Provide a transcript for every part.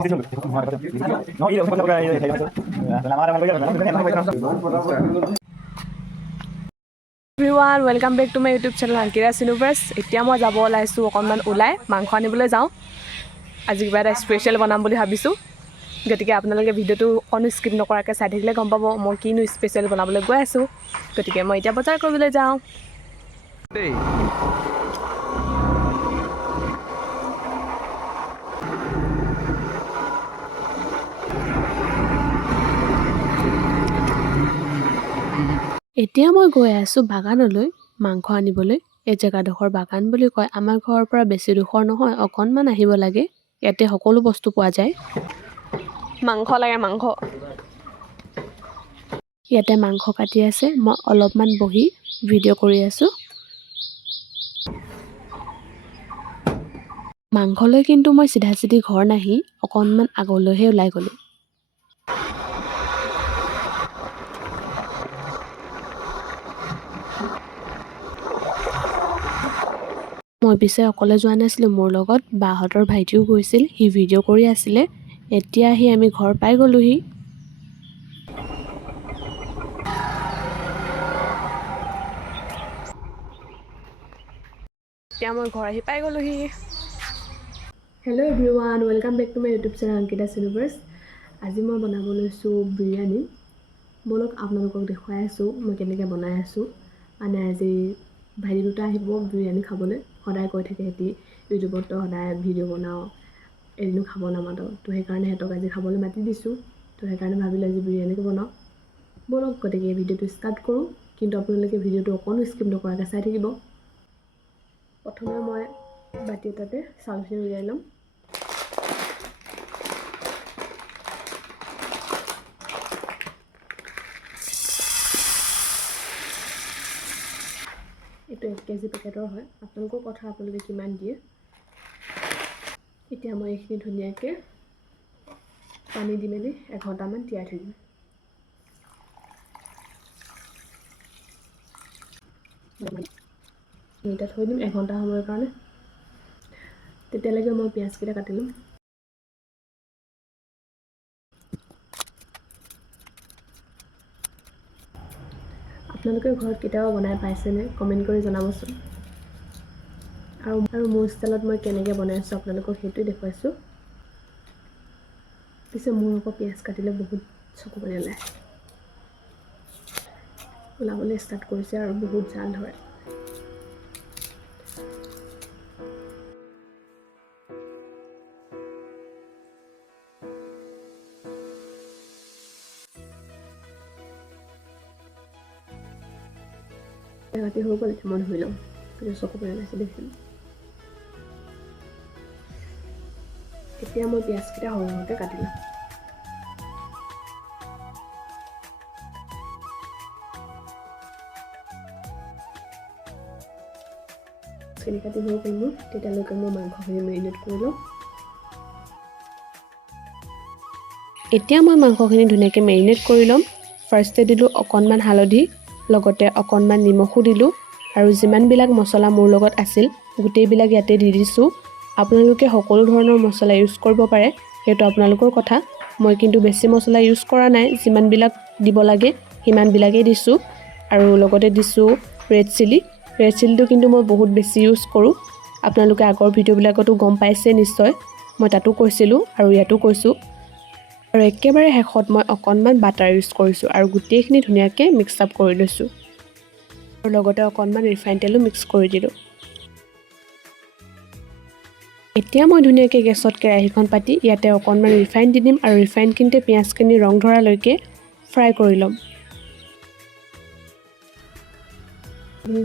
Everyone, welcome back to my YouTube channel Ankira's Universe. এতিয়া মই যাব ওলাইছো অকনমান ওলাই মাংস আনিবলৈ যাওঁ। আজি কিবা এটা স্পেশাল বনাম বুলি ভাবিছো। গতিকে আপোনালোকে ভিডিওটো অন স্কিপ নকৰাকৈ চাই থাকিলে গম পাব মই কিনো স্পেশাল বনাবলৈ গৈ আছো। গতিকে মই এতিয়া বজাৰ কৰিবলৈ যাওঁ। এতিয়া মই গৈ আছো বাগানলৈ মাংস আনিবলৈ। এই জেগাডোখৰ বাগান বুলি কয়। আমাৰ ঘৰৰ পৰা বেছি দূৰ নহয়, অকনমান আহিব লাগে। ইয়াতে সকলো বস্তু পোৱা যায়। মাংস লাগে মাংস। ইয়াতে মাংস কাটি আছে। মই অলপমান বহি ভিডিঅ' কৰি আছো। মাংসলৈ কিন্তু মই চিধা ঘৰ নাহি অকনমান আগলৈহে ওলাই গলো। মই পিছে অকলে যোৱা নাছিলো, মোৰ লগত বাহঁতৰ ভাইটিও গৈছিল। সি ভিডিঅ' কৰি আছিলে। এতিয়া আহি আমি ঘৰ পাই গলোহি। এতিয়া মই ঘৰ আহি পাই গলোহি। Hello' everyone, welcome back to my YouTube channel Ankita's universe. আজি মই বনাব লৈছোঁ বিৰিয়ানী। বলক আপোনালোকক দেখুৱাই আছোঁ মই কেনেকৈ বনাই আছোঁ। মানে আজি ভাইটি দুটা আহিব বিৰিয়ানী খাবলৈ। সদায় কৈ থাকে সিহঁতি ইউটিউবতো সদায় ভিডিঅ' বনাওঁ, এদিনো খাব নামাতো। তো সেইকাৰণে সিহঁতক আজি খাবলৈ মাতি দিছোঁ। তো সেইকাৰণে ভাবিলোঁ আজি বিৰিয়ানীকে বনাওঁ। বলক গতিকে ভিডিঅ'টো ষ্টাৰ্ট কৰোঁ। কিন্তু আপোনালোকে ভিডিঅ'টো অকণো স্কিপ নকৰাকৈ চাই থাকিব। প্ৰথমে মই বাতি এটাতে চাউলখিনি উলিয়াই ল'ম। এইটো 1 কেজি পেকেটৰ হয়। আপোনালোকৰ কথা, আপোনালোকে কিমান দিয়ে। এতিয়া মই এইখিনি ধুনীয়াকৈ পানী দি মেলি 1 ঘণ্টামান তিয়াই থৈ দিম। এতিয়া থৈ দিম 1 ঘণ্টা সময়ৰ কাৰণে। তেতিয়ালৈকে মই পিঁয়াজকেইটা কাটি ল'ম। আপোনালোকে ঘৰত কেতিয়াবা বনাই পাইছেনে কমেণ্ট কৰি জনাবচোন। আৰু মোৰ ষ্টাইলত মই কেনেকৈ বনাইছোঁ আপোনালোকক সেইটোৱে দেখুৱাইছোঁ। পিছে মোৰ আকৌ পিঁয়াজ কাটিলে বহুত চকু পানী ওলাবলৈ ষ্টাৰ্ট কৰিছে আৰু বহুত জাল ধৰে। ৰাতি হৈ গ'ল, মই ধুই লওঁ। কিন্তু চকু পানী ওলাইছে দেখিলোঁ। এতিয়া মই পিঁয়াজকেইটা সৰু সৰুকৈ কাটি লওঁ। চেনি কাটি হৈ গ'ল মোৰ। তেতিয়ালৈকে মই মাংসখিনি মেৰিনেট কৰি লওঁ। এতিয়া মই মাংসখিনি ধুনীয়াকৈ মেৰিনেট কৰি ল'ম। ফাৰ্ষ্টে দিলোঁ অকণমান হালধি, লগতে অকণমান নিমখো দিলোঁ। আৰু যিমানবিলাক মছলা মোৰ লগত আছিল গোটেইবিলাক ইয়াতে দি দিছোঁ। আপোনালোকে সকলো ধৰণৰ মছলা ইউজ কৰিব পাৰে, সেইটো আপোনালোকৰ কথা। মই কিন্তু বেছি মছলা ইউজ কৰা নাই, যিমানবিলাক দিব লাগে সিমানবিলাকেই দিছোঁ। আৰু লগতে দিছোঁ ৰেড চিলি। ৰেড চিলিটো কিন্তু মই বহুত বেছি ইউজ কৰোঁ। আপোনালোকে আগৰ ভিডিঅ'বিলাকতো গম পাইছে নিশ্চয়, মই তাতো কৈছিলোঁ আৰু ইয়াতো কৈছোঁ। আৰু একেবাৰে শেষত মই অকণমান বাটাৰ ইউজ কৰিছোঁ আৰু গোটেইখিনি ধুনীয়াকৈ মিক্স আপ কৰি লৈছোঁ। আৰু লগতে অকণমান ৰিফাইন তেলো মিক্স কৰি দিলোঁ। এতিয়া মই ধুনীয়াকৈ গেছত কেৰাহীখন পাতি ইয়াতে অকণমান ৰিফাইন দি দিম আৰু ৰিফাইনখিনিতে পিঁয়াজখিনি ৰং ধৰালৈকে ফ্ৰাই কৰি ল'ম।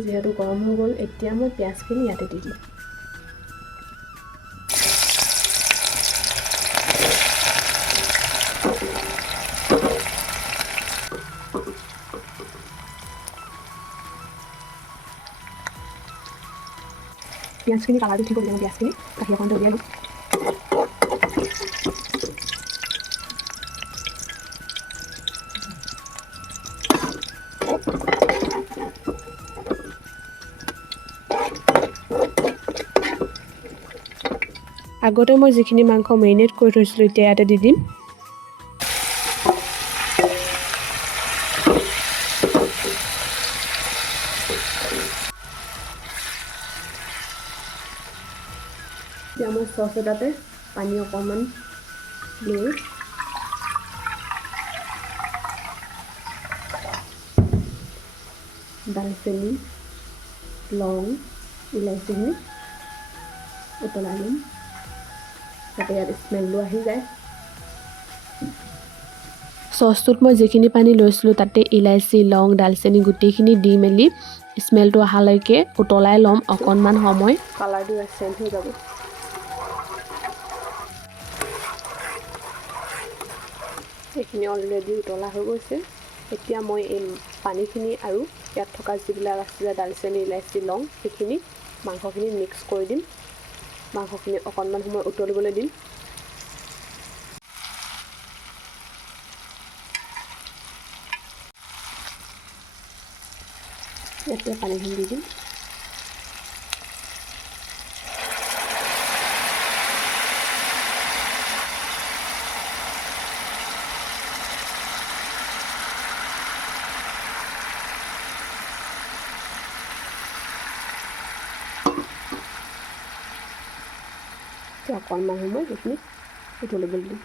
যিহেতু গৰম হৈ গ'ল, এতিয়া মই পিঁয়াজখিনি ইয়াতে দি দিম। পিঁয়াজখিনি কালাৰটো ঠিক কৰি ল'ম। পিঁয়াজখিনি কাটি অকণমান উলিয়াই ল'ম। আগতে মই যিখিনি মাংস মেৰিনেট কৰি থৈছিলোঁ এতিয়া ইয়াতে দি দিম। এতিয়া মই চচ এটাতে পানী অকণমান লৈ দালচেনি, লং, ইলাচিখিনি উতলাই ল'ম যাতে ইয়াত স্মেলটো আহি যায়। চচটোত মই যিখিনি পানী লৈছিলোঁ তাতে ইলাচি, লং, দালচেনি গোটেইখিনি দি মেলি স্মেলটো অহালৈকে উতলাই ল'ম অকণমান সময়। কালাৰটো চেঞ্জ হৈ যাব। এইখিনি অলৰেডি উতলা হৈ গৈছে। এতিয়া মই এই পানীখিনি আৰু ইয়াত থকা যিবিলাক আছিলে দালচেনি, ইলাচি, লং সেইখিনি মাংসখিনি মিক্স কৰি দিম। মাংসখিনি অকণমান সময় উতলিবলৈ দিম। ইয়াতে পানীখিনি দি দিম। অকণমান সময় সেইখিনি উতলিবলৈ দিম।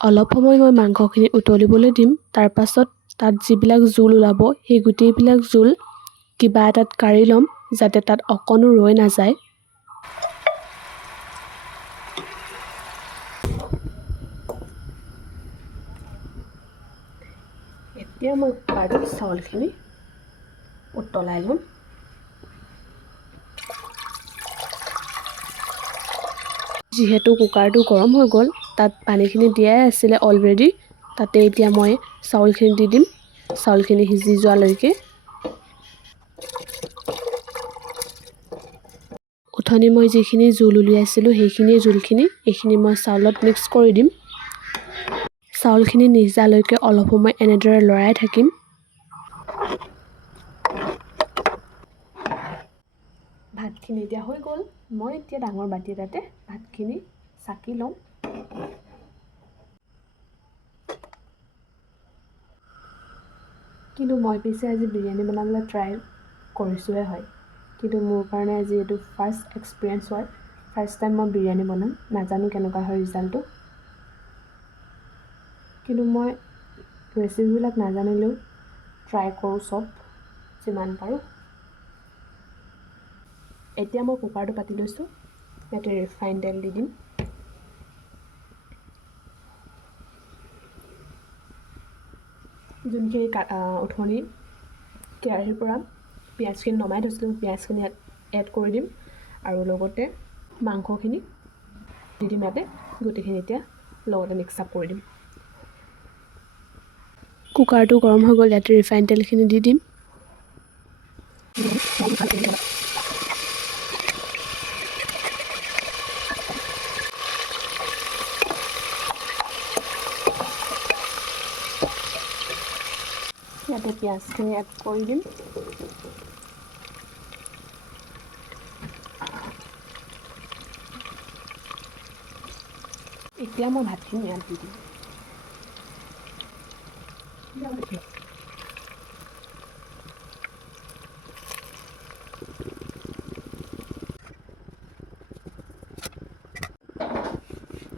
অলপ সময় মই মাংসখিনি উতলিবলৈ দিম। তাৰপাছত তাত যিবিলাক জোল ওলাব সেই গোটেইবিলাক জোল কিবা এটাত কাঢ়ি ল'ম যাতে তাত অকণো ৰৈ নাযায়। এতিয়া মই কুকাৰটোত চাউলখিনি উতলাই ল'ম। যিহেতু কুকাৰটো গৰম হৈ গ'ল, তাত পানীখিনি দিয়াই আছিলে অলৰেডি, তাতে এতিয়া মই চাউলখিনি দি দিম, চাউলখিনি সিজি যোৱালৈকে। উঠনি মই যিখিনি জোল উলিয়াইছিলোঁ সেইখিনিয়ে জোলখিনি এইখিনি মই চাউলত মিক্স কৰি দিম। চাউলখিনি নিজালৈকে অলপ সময় এনেদৰে লৰাই থাকিম। ভাতখিনি এতিয়া হৈ গ'ল। মই এতিয়া ডাঙৰ বাতি এটাতে ভাতখিনি চাকি ল'ম। কিন্তু মই পিছে আজি বিৰিয়ানী বনাবলৈ ট্ৰাই কৰিছোঁহে হয়। কিন্তু মোৰ কাৰণে আজি এইটো ফাৰ্ষ্ট এক্সপিৰিয়েঞ্চ হয়। ফাৰ্ষ্ট টাইম মই বিৰিয়ানী বনাম, নাজানো কেনেকুৱা হয় ৰিজাল্টটো। কিন্তু মই ৰেচিপিবিলাক নাজানিলেও ট্ৰাই কৰোঁ চব যিমান পাৰোঁ। এতিয়া মই কুকাৰটো পাতি লৈছোঁ, ইয়াতে ৰিফাইন তেল দি দিম। যোনখিনি উঠনি কেৰাহীৰ পৰা পিঁয়াজখিনি নমাই থৈছিলোঁ, পিঁয়াজখিনি ইয়াত এড কৰি দিম আৰু লগতে মাংসখিনি দি দিম ইয়াতে। গোটেইখিনি এতিয়া লগতে মিক্স আপ কৰি দিম। কুকাৰটো গৰম হৈ গ'ল, ইয়াতে ৰিফাইন তেলখিনি দি দিম। ইয়াতে পিঁয়াজখিনি এড কৰি দিম। এতিয়া মই ভাতখিনি ইয়াত দি দিম।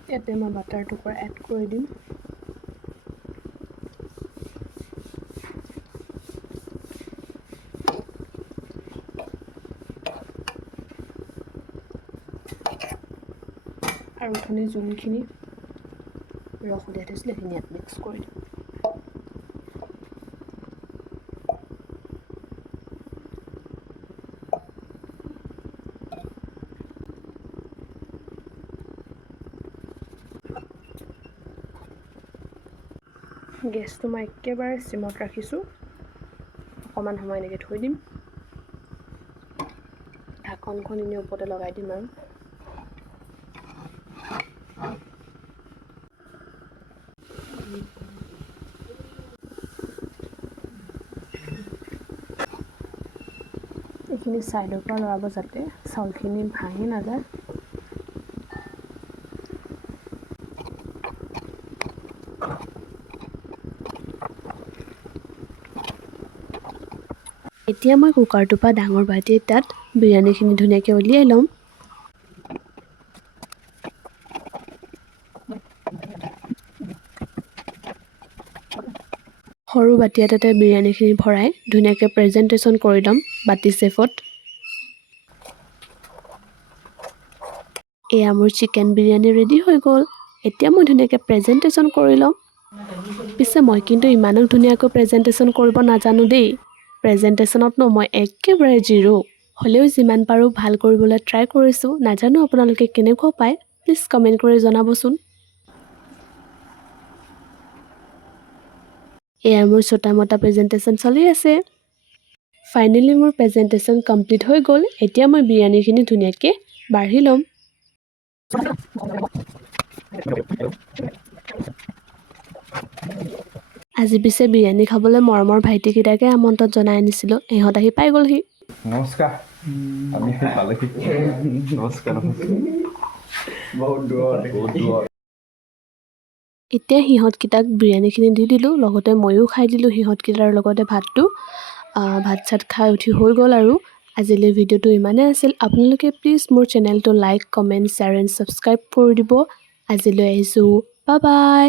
ইয়াতে মই বাটাৰ টুকুৰা এড কৰি দিম। আৰু উঠনি যোনখিনি ৰস উলিয়াই থৈছিলোঁ সেইখিনি ইয়াত মিক্স কৰি দিম। গেছটো মই একেবাৰে চিমত ৰাখিছোঁ। অকণমান সময় এনেকৈ থৈ দিম। ঢাকনখন এনেই ওপৰতে লগাই দিম আৰু। এইখিনি ছাইডৰ পৰা লৰাব যাতে চাউলখিনি ভাঙি নাযায়। এতিয়া মই কুকাৰটোৰ পৰা ডাঙৰ বাটি এটাত বিৰিয়ানীখিনি ধুনীয়াকৈ উলিয়াই ল'ম। সৰু বাটি এটাতে বিৰিয়ানীখিনি ভৰাই ধুনীয়াকৈ প্ৰেজেণ্টেশ্যন কৰি ল'ম বাটি ছেফত। এয়া মোৰ চিকেন বিৰিয়ানী ৰেডি হৈ গ'ল। এতিয়া মই ধুনীয়াকৈ প্ৰেজেণ্টেশ্যন কৰি ল'ম। পিছে মই কিন্তু ইমানো ধুনীয়াকৈ প্ৰেজেণ্টেশ্যন কৰিব নাজানো দেই। প্ৰেজেণ্টেশ্যনত মই একেবাৰে জিৰ'। হ'লেও যিমান পাৰোঁ ভাল কৰিবলৈ ট্ৰাই কৰিছোঁ। নাজানো আপোনালোকে কেনেকুৱা পায়, প্লিজ কমেণ্ট কৰি জনাবচোন। এয়া মোৰ ছটা মটা প্ৰেজেণ্টেশ্যন চলি আছে। ফাইনেলি মোৰ প্ৰেজেণ্টেশ্যন কমপ্লিট হৈ গ'ল। এতিয়া মই বিৰিয়ানীখিনি ধুনীয়াকৈ বাঢ়ি ল'ম। আজি পিছে বিৰিয়ানী খাবলৈ মৰমৰ ভাইটিকেইটাকে আমন্ত্ৰণ জনাই আনিছিলোঁ। ইহঁত আহি পাই গ'লহি। নমস্কাৰ। আমি পালেহি। নমস্কাৰ। বহুত দূৰত। এতিয়া সিহঁতকেইটাক বিৰিয়ানীখিনি দি দিলোঁ, লগতে ময়ো খাই দিলোঁ সিহঁতকেইটাৰ লগতে ভাতটো। ভাত চাত খাই উঠি হৈ গ'ল আৰু আজিলৈ ভিডিঅ'টো ইমানেই আছিল। আপোনালোকে প্লিজ মোৰ চেনেলটো like, comment, share and subscribe কৰি দিব। আজিলৈ আহিছোঁ, বাই বাই।